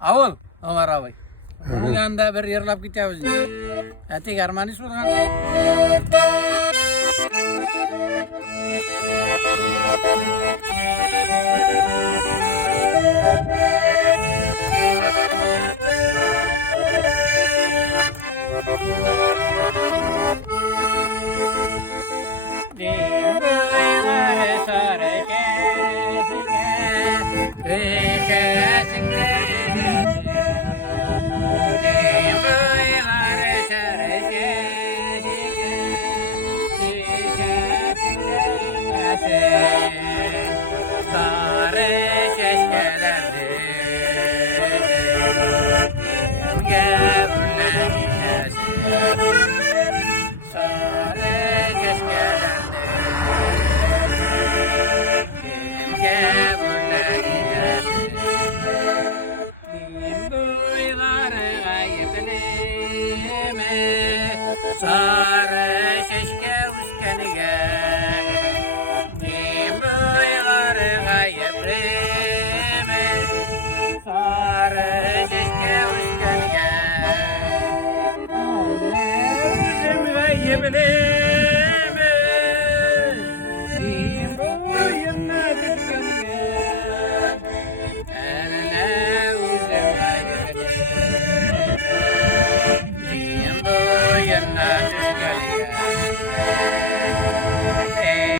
Avul, Ömer abi. Bugün de bir yerlap gidiyoruz. Eti germani sorgan. Sare şeşke uskeniga Nimboyları gayebreme Sare şeşke uskeniga Bizim gayebreme